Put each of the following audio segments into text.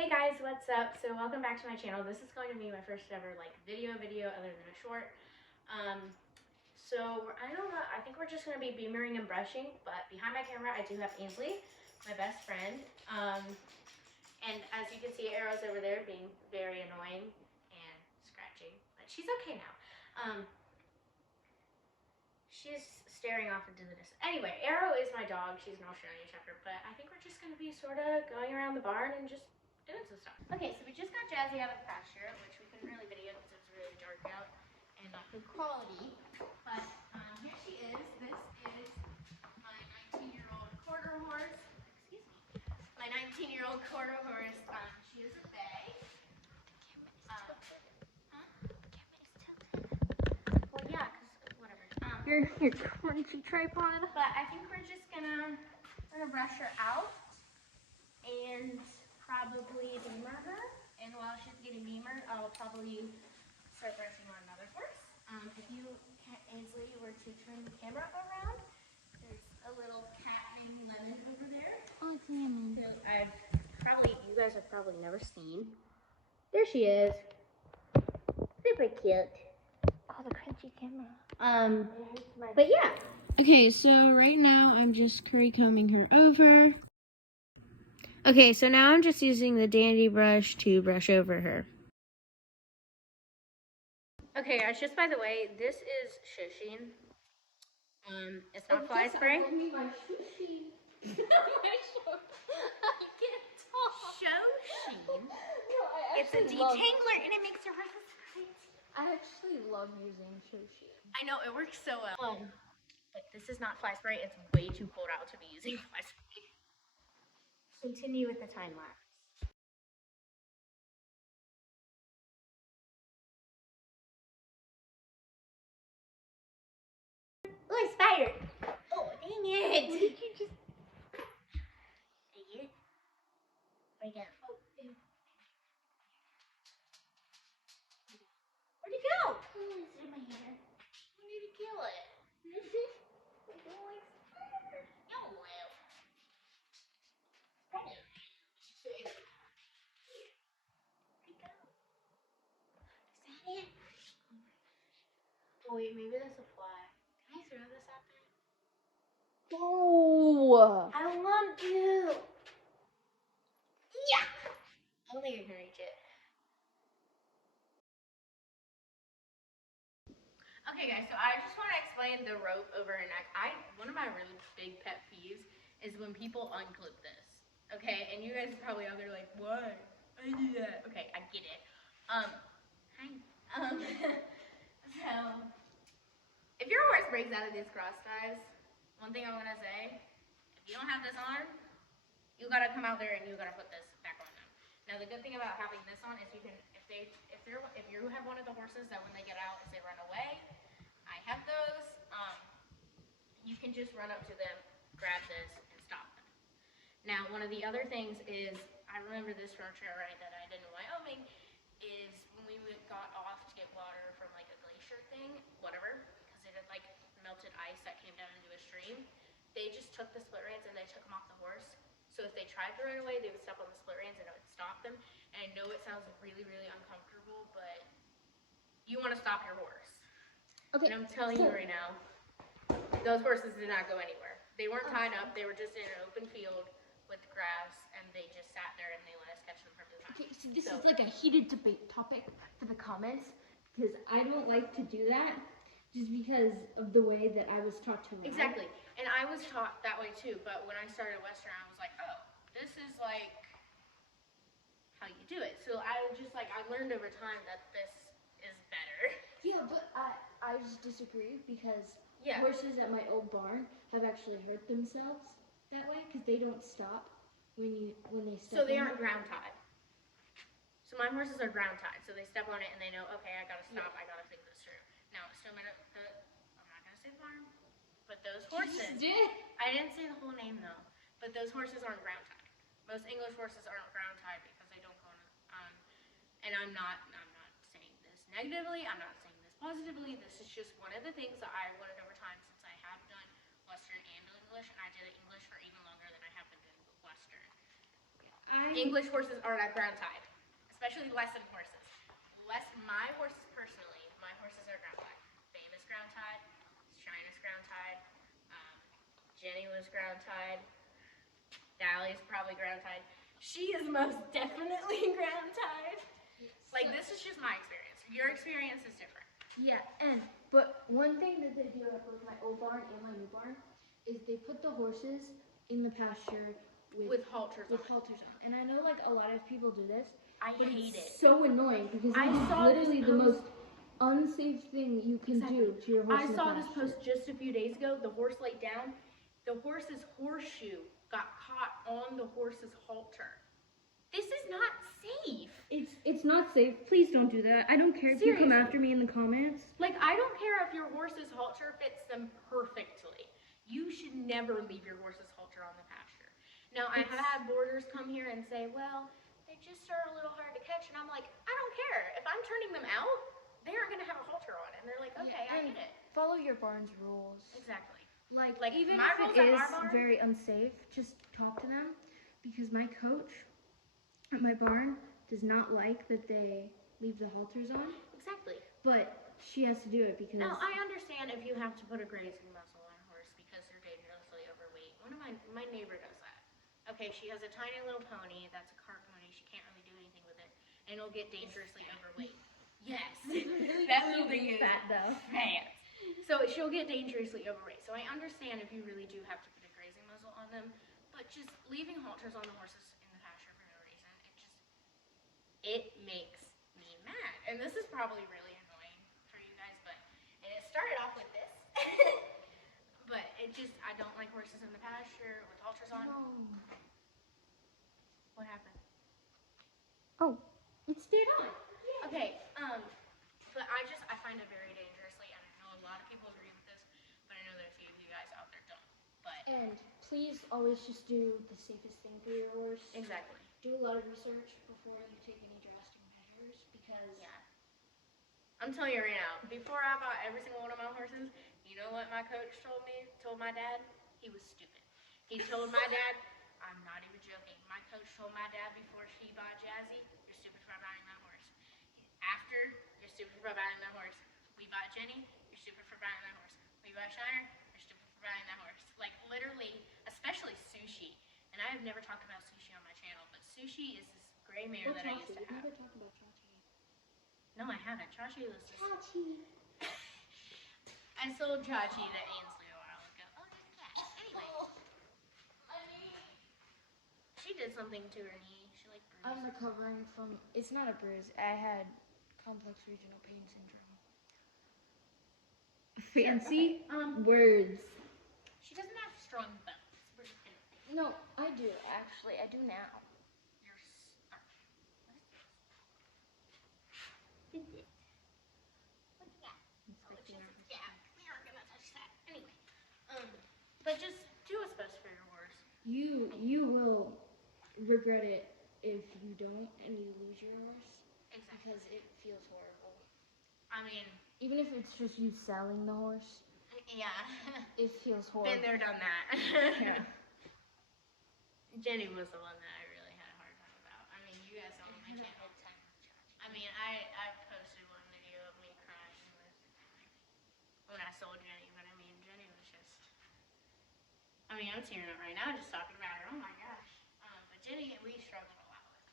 Hey guys, what's up? So welcome back to my channel. This is going to be my first ever video other than a short. So I don't know, I think we're just going to be beamering and brushing, but behind my camera I do have Ainsley, my best friend. And as you can see, Arrow's over there being very annoying and scratching, but she's okay now. She's staring off into the distance. Anyway, Arrow is my dog. She's an Australian Shepherd, but I think we're just going to be sort of going around the barn and just doing some stuff. Okay, so we just got Jazzy out of the pasture, which we couldn't really video because it was really dark out and not good quality. But here she is. This is my 19-year-old quarter horse. Excuse me. My 19-year-old quarter horse. She is a bay. Well, yeah, because whatever. Your crunchy tripod. But I think we're just gonna brush her out and probably beamer her. And while she's getting beamered, I'll probably start brushing on another horse. If you, Ainsley, were to turn the camera around, there's a little cat named Lemon over there. Oh, it's Lemon. Who you guys have probably never seen. There she is. Super cute. Oh, the crunchy camera. But yeah. Okay, so right now I'm just curry combing her over. Okay, so now I'm just using the dandy brush to brush over her. Okay, guys, just by the way, this is shushing. It's not fly spray. I can't talk. Shushing. It's a detangler and it makes your horses crazy. I actually love using sushi. I know, it works so well. But this is not fly spray. It's way too cold out to be using fly spray. Continue with the time lapse. Oh, it's fired. Oh, dang it. Did you just... Dang it. Where'd it go? Oh, ew. Where'd it go? Oh, it's in my hair. We need to kill it. Oh wait, maybe that's a fly. Can I throw this at them? Oh! I want to. Yeah! I don't think I can reach it. Okay guys, so I just want to explain the rope over her neck. One of my really big pet peeves is when people unclip this. Okay, and you guys are probably out there like, why? I do that. Okay, I get it. Hi. So if your horse breaks out of these cross ties, one thing I want to say, if you don't have this on, you gotta come out there and you gotta put this back on them. Now the good thing about having this on is you can, if you have one of the horses that when they get out, if they run away, I have those. You can just run up to them, grab this, and stop them. Now one of the other things is, I remember this from a trail ride that I did in Wyoming, is when we got off to get water from like a glacier thing, whatever, because it had like melted ice that came down into a stream. They just took the split reins and they took them off the horse. So if they tried to run away, they would step on the split reins and it would stop them. And I know it sounds really, really uncomfortable, but you want to stop your horse. Okay. And I'm telling you right now, those horses did not go anywhere. They weren't tied up. They were just in an open field with grass, and they just sat there and they let us catch them from behind. Okay, so this is like a heated debate topic for the comments, because I don't like to do that, just because of the way that I was taught to ride. Exactly, and I was taught that way too, but when I started Western, I was like, oh, this is like how you do it. So I learned over time that this is better. Yeah, but I just disagree, because horses at my old barn have actually hurt themselves that way, because they don't stop when they step on it. So they aren't ground tied. So my horses are ground tied, so they step on it and they know, okay, I gotta stop, I gotta think this through. Now, I'm not gonna say the barn, but those horses, I didn't say the whole name though, but those horses aren't ground tied. Most English horses aren't ground tied because they don't go on, and I'm not saying this negatively, I'm not saying this positively, this is just one of the things that I learned over time since I have done Western and English, and I did English for even longer than I have been doing Western. English horses are not ground tied, especially lesson horses. My horses personally, my horses are ground tied. Fame is ground tied. Shine is ground tied. Jenny was ground tied. Dally's probably ground tied. She is most definitely ground tied. Like, this is just my experience. Your experience is different. Yeah, but one thing that they do at both my old barn and my new barn is they put the horses in the pasture with halters on. And I know like a lot of people do this. I hate it. So annoying because it is literally the most unsafe thing you can do to your horse. I saw this post just a few days ago. The horse laid down. The horse's horseshoe got caught on the horse's halter. This is not safe. It's not safe. Please don't do that. I don't care if you come after me in the comments. Like, I don't care if your horse's halter fits them perfectly. You should never leave your horse's halter on the pasture. Now, I have had boarders come here and say, well, they just are a little hard to catch. And I'm like, I don't care. If I'm turning them out, they aren't going to have a halter on. And they're like, okay, I get it. Follow your barn's rules. Exactly. Like even if it is very unsafe, just talk to them. Because my coach at my barn does not like that they leave the halters on. Exactly. But she has to do it because... Now, I understand if you have to put a grazing muzzle on a horse because they're dangerously overweight. One of my neighbor does that. Okay, she has a tiny little pony. That's a cart pony. She can't really do anything with it. And it'll get dangerously overweight. Yes. That little thing is fat, though. Fat. So she'll get dangerously overweight. So I understand if you really do have to put a grazing muzzle on them. But just leaving halters on the horses in the pasture for no reason, it makes me mad. And this is probably really annoying for you guys, and it started off with this. But I don't like horses in the pasture with halters on. No. What happened? Oh, it stayed on. Yeah. Okay, but I find it very dangerously, and I know a lot of people agree with this, but I know that a few of you guys out there don't. And please always just do the safest thing for your horse. Exactly. Do a lot of research before you take any drastic measures because... Yeah. I'm telling you right now, before I bought every single one of my horses, you know what my coach told my dad? He was stupid. He told my dad, I'm not even joking, my coach told my dad before she bought Jazzy, you're stupid for buying that horse. After, you're stupid for buying that horse. We bought Jenny, you're stupid for buying that horse. We bought Shiner, you're stupid for buying that horse. Like, literally, especially Sushi. And I have never talked about Sushi on my channel, but Sushi is this gray mare that I used to have. We've never talked about Chachi. No, I haven't. Chachi was just... Chachi. I sold Chachi to Ainsley a while ago. Oh, look at that. Anyway. She did something to her knee. She, like, bruised. I'm recovering from... It's not a bruise. I had complex regional pain syndrome. Fancy words. She doesn't have strong bones. We're just gonna... No, I do, actually. I do now. You're stuck. What is this? What's that? Yeah, we aren't gonna touch that. Anyway. But just do what's best for your horse. You will regret it if you don't and you lose your horse. Exactly. Because it feels horrible. I mean... Even if it's just you selling the horse. Yeah. It feels horrible. Been there, done that. Yeah. Jenny was the one that I really had a hard time about. I mean, you guys saw on my channel. I mean, I posted one video of me crying when I sold Jenny, but I mean, Jenny was just... I mean, I'm tearing up right now just talking about her. Oh my gosh. But Jenny, we struggled a lot with,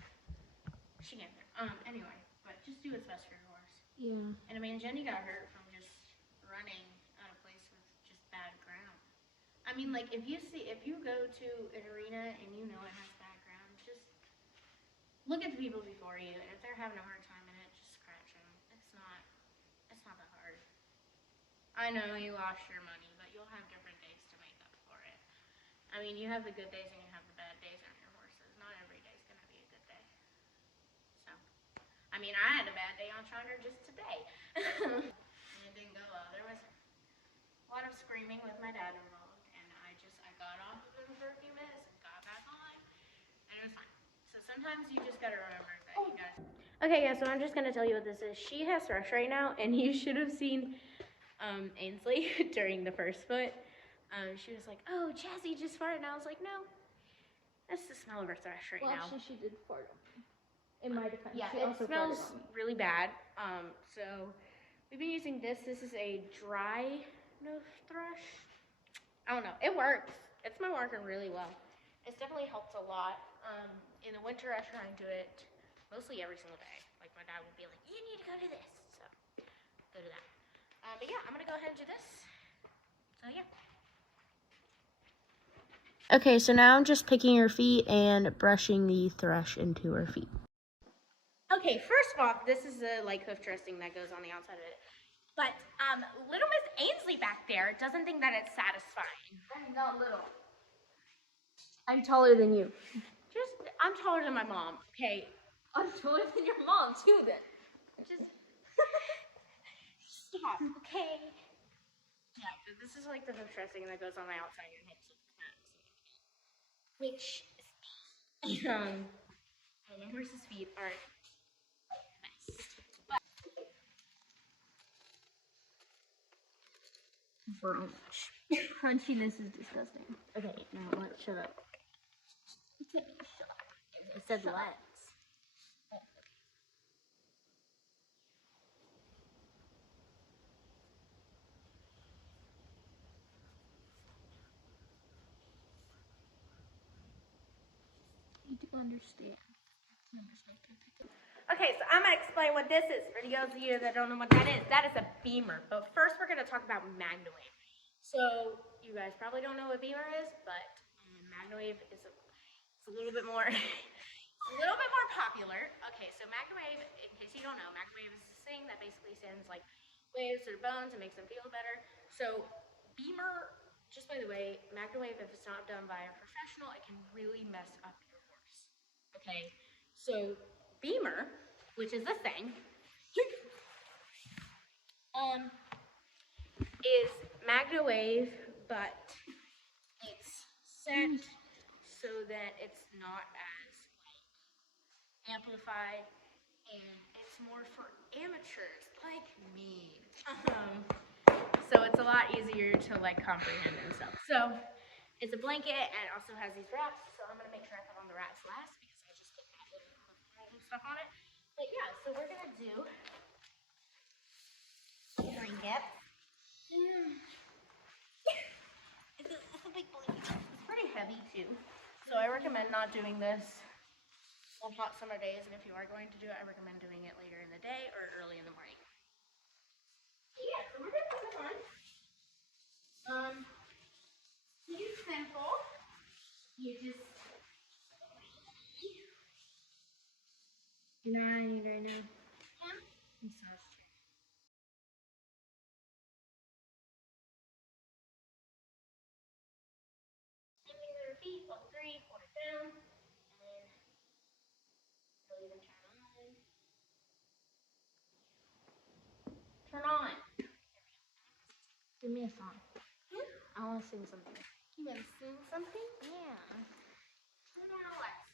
but she got there. Anyway, but just do what's best for your horse. Yeah. And I mean, Jenny got hurt from just running at a place with just bad ground. I mean, like, if you go to an arena and you know it has bad ground, just look at the people before you, and if they're having a hard time in it, just scratch them. It's not that hard. I know you lost your money, but you'll have different days to make up for it. I mean, you have the good days and you have the bad days on your horses. Not every day's gonna be a good day. So, I mean, I had a bad day on Shiner just today. And it didn't go well. There was a lot of screaming with my dad involved, and I got off of him for a few minutes and got back on, and it was fine. So sometimes you just gotta remember that you gotta... Okay, yeah, so I'm just gonna tell you what this is. She has thrush right now, and you should have seen Ainsley during the first foot. She was like, oh, Jazzy just farted, and I was like, no, That's the smell of her thrush right well, now. actually, she did fart on me. In my defense, Yeah, she it also smells farted on me. really bad. So we've been using this. This is a dry nose thrush. I don't know. It works. It's been working really well. It's definitely helped a lot. In the winter, I try and do it mostly every single day. Like my dad would be like, "You need to go to this," so go to that. But yeah, I'm gonna go ahead and do this. So yeah. Okay, so now I'm just picking her feet and brushing the thrush into her feet. Okay, first off, this is the like hoof dressing that goes on the outside of it. But little Miss Ainsley back there doesn't think that it's satisfying. I'm not little. I'm taller than you. I'm taller than my mom. Okay. I'm taller than your mom too. Then. Just stop. Okay. Yeah, so this is like the hoof dressing that goes on the outside of your hips. Which my horse's feet are best. Brunch. Crunchiness is disgusting. Okay, now what? Shut up. It said let's. You do understand. Okay, so I'm gonna explain what this is for those of you that don't know what that is. That is a beamer. But first, we're gonna talk about MagnaWave. So you guys probably don't know what beamer is, but MagnaWave is a little bit more popular. Okay, so MagnaWave, in case you don't know, MagnaWave is this thing that basically sends like waves to the bones and makes them feel better. So beamer, just by the way, MagnaWave, if it's not done by a professional, it can really mess up your horse. Okay, so beamer, which is this thing, is MagnaWave, but it's set so that it's not as amplified, and it's more for amateurs like me. So it's a lot easier to like comprehend and stuff. So it's a blanket, and it also has these wraps. So I'm gonna make sure I put on the wraps last because I just put stuff on it. But yeah, so we're gonna do blanket. It's a big blanket. It's pretty heavy too. So I recommend not doing this on hot summer days, and if you are going to do it, I recommend doing it later in the day or early in the morning. Yeah, so we're gonna put this on. It's simple. You just You know what I need right now? massage chair. Sitting at her feet, all three, hold it down, and then you'll even turn on. Turn on. Give me a song. I want to sing something. You gonna sing something? Yeah. Turn on Alexa.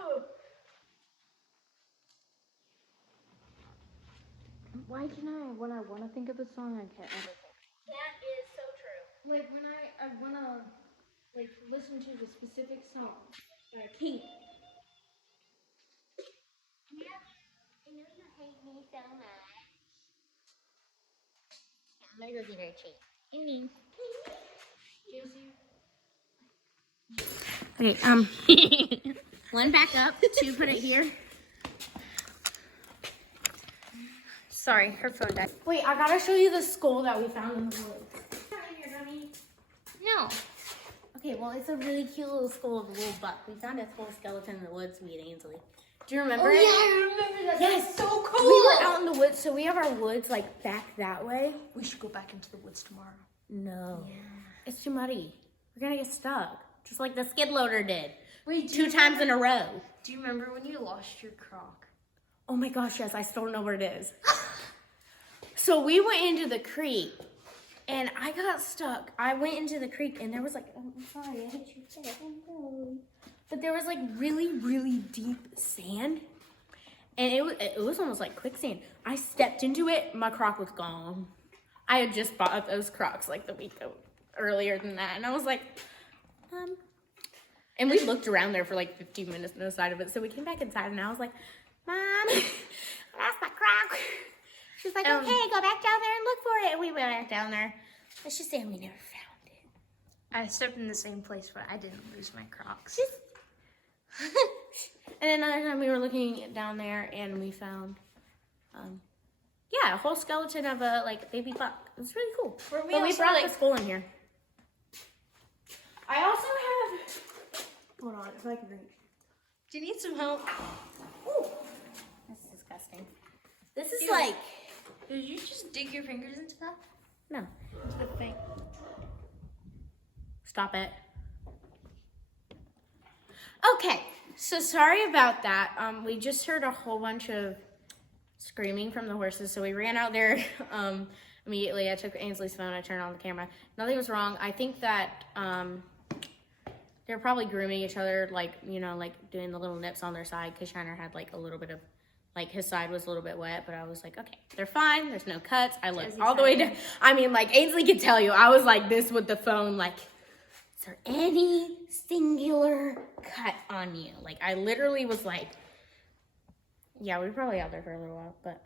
Oh. Why can when I want to think of a song, I can't ever think. That is so true. Like when I want to like listen to the specific song, I can't. Yeah, I know you hate me so much. Yeah, I'm gonna go get her a treat. Jacey. Okay, one back up, two put it here. Sorry, her phone died. Wait, I gotta show you the skull that we found in the woods. No. Okay, well, it's a really cute little skull of a little buck. We found a full skeleton in the woods, me and Ainsley. Do you remember it? Yeah, I remember that. Yes. That's so cool. We were out in the woods, so we have our woods like back that way. We should go back into the woods tomorrow. No. Yeah. It's too muddy. We're gonna get stuck. Just like the skid loader did. Wait, two times in a row. Do you remember when you lost your croc? Oh my gosh, yes, I still don't know where it is. So we went into the creek and I got stuck. I went into the creek and there was like, oh, I'm sorry, I hit your foot. I'm sorry. But there was like really, really deep sand. And it was almost like quicksand. I stepped into it, my croc was gone. I had just bought those Crocs like the week earlier than that. And I was like, and we looked around there for like 15 minutes, no sign of it. So we came back inside and I was like, Mom, that's my Croc. She's like, okay, go back down there and look for it. And we went back down there. Let's just say we never found it. I stepped in the same place, but I didn't lose my Crocs. And then another time we were looking down there and we found, a whole skeleton of a like baby buck. It was really cool. But we brought the skull in here. I also have, hold on, if I can reach. Do you need some help? Ooh, that's disgusting. This is like. Did you just dig your fingers into that? No. It's the thing. Stop it. Okay, so sorry about that. We just heard a whole bunch of screaming from the horses, so we ran out there immediately. I took Ainsley's phone, I turned on the camera. Nothing was wrong. I think that they're probably grooming each other, like, you know, like doing the little nips on their side, because Shiner had like a little bit of, like his side was a little bit wet, but I was like, okay, they're fine. There's no cuts. I looked all the way down. I mean, like Ainsley could tell you, I was like this with the phone, like, is there any singular cut on you? Like, I literally was like, yeah, we were probably out there for a little while, but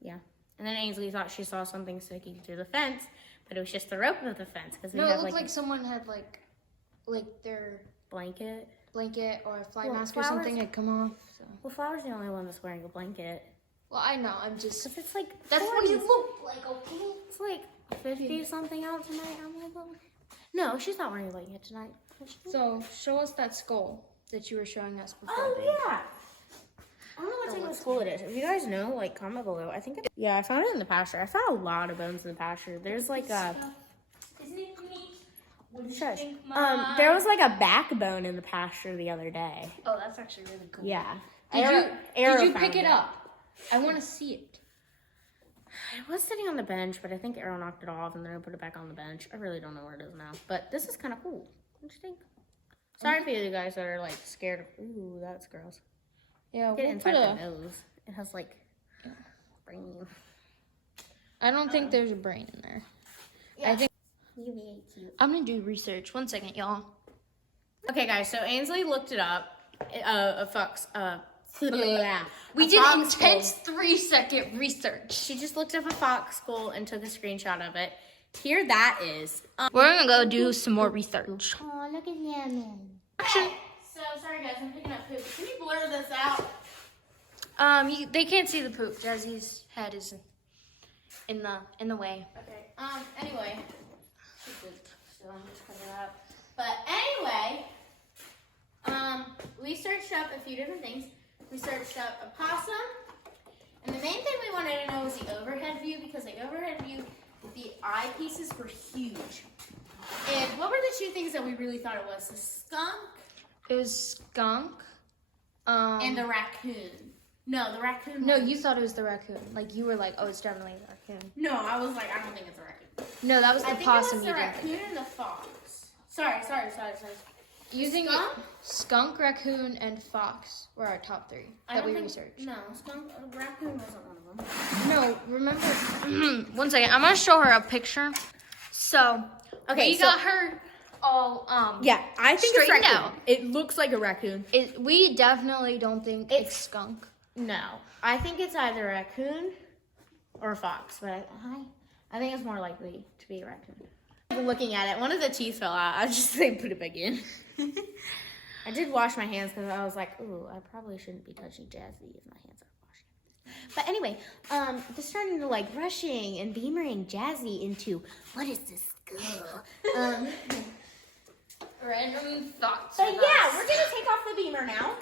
yeah. And then Ainsley thought she saw something sticking through the fence, but it was just the rope of the fence. No, it looked like someone had like their blanket or a fly mask or something had come off. So. Well, Flower's the only one that's wearing a blanket. Well, I know. I'm just. Cause it's like that's 40s. what you look like. Okay. It's like 50 something out tonight. I'm like, well, no, she's not wearing a blanket tonight. So show us that skull that you were showing us before. Oh yeah. I don't know what type of skull it is. If you guys know, like, comment below. I think yeah, I found it in the pasture. I found a lot of bones in the pasture. There's like a. Isn't it neat? Shush. There was like a backbone in the pasture the other day. Oh, that's actually really cool. Yeah. Did you pick it up? I want to see it. It was sitting on the bench, but I think Arrow knocked it off and then I put it back on the bench. I really don't know where it is now. But this is kind of cool. What do you think? Sorry for you guys that are like scared of. Ooh, that's gross. Yeah, Get it inside the nose. It has like brain. I don't think there's a brain in there. Yeah. I think. Really cute. I'm gonna do research. 1 second, y'all. Okay, guys. So Ainsley looked it up. A fox. We did intense 3-second research. She just looked up a fox skull and took a screenshot of it. Here that is. We're gonna go do some more research. Oh, look at him. Okay. So sorry guys, I'm picking up poop. Can you blur this out? They can't see the poop. Jazzy's head is in the way. Okay. Anyway. So I'm just putting it up. But anyway, we searched up a few different things. We searched up a possum, and the main thing we wanted to know was the overhead view, because the overhead view, the eyepieces were huge. And what were the two things that we really thought it was? The skunk? It was skunk. And the raccoon. No, the raccoon. No, you thought it was the raccoon. Like, you were like, oh, it's definitely the raccoon. No, I was like, I don't think it's a raccoon. No, that was the possum. I think it was the raccoon and the fox. Sorry. Using skunk, raccoon, and fox were our top 3 that we researched. No, raccoon wasn't one of them. No, remember. 1 second, I'm gonna show her a picture. So, okay, we got her all yeah, I think it's straightened raccoon. out. It looks like a raccoon. We definitely don't think it's skunk. No, I think it's either raccoon or fox, but I think it's more likely to be a raccoon. Looking at it, one of the teeth fell out. I just put it back in. I did wash my hands because I was like, ooh, I probably shouldn't be touching Jazzy if my hands are washing. But anyway, this turned into like rushing and beamering Jazzy into, what is this girl? Random thoughts. But yeah, we're gonna take off the beamer now.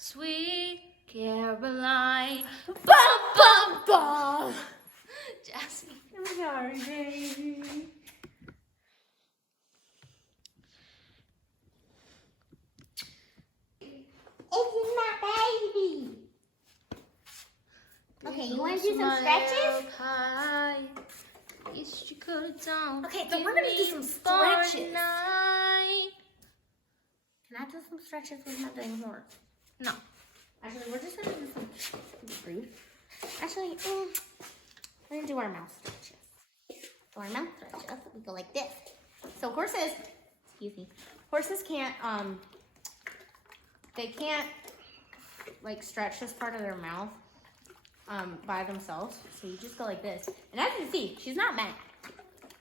Sweet Caroline. Bum, bum, bum. Jazzy. I'm sorry, baby. It's my baby. Okay, you want to do some stretches? Okay, so we're going to do some stretches. Can I do some stretches with my dang horse? No. Actually, we're just gonna do some rude. Actually, we're gonna do our mouth stretches. So our mouth stretches, we go like this. So horses, excuse me, horses can't, they can't like stretch this part of their mouth by themselves. So you just go like this. And as you can see, she's not mad.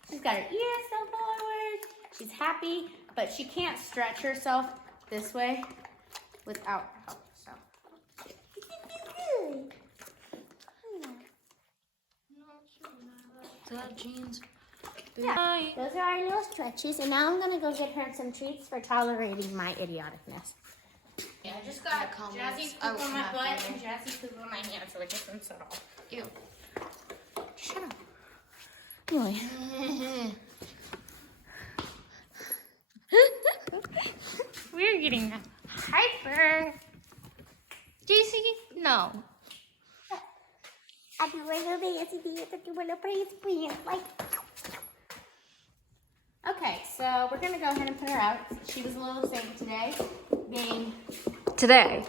She's got her ears so forward. She's happy, but she can't stretch herself this way without help. So. Jeans. Yeah, those are our little stretches, and now I'm gonna go get her some treats for tolerating my idioticness. Yeah, I just got Jazzy's poop on my butt and Jazzy's poop on my hand, so it gets them set off. Ew. Shut up. Anyway. We're getting hyper. Jacey, no. I do a little bit, like. Okay, so we're gonna go ahead and put her out. She was a little saint today, being Today.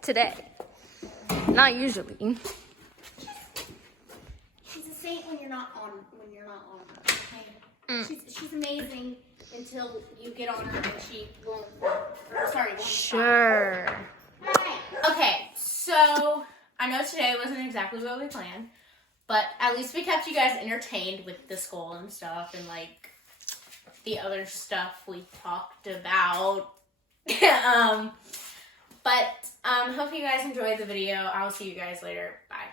today. Not usually. She's a saint when you're not on. Okay? She's amazing until you get on her and she won't. Won't Sure. stop. Okay, so I know today wasn't exactly what we planned. But at least we kept you guys entertained with the school and stuff and like the other stuff we talked about. But hope you guys enjoyed the video. I'll see you guys later. Bye.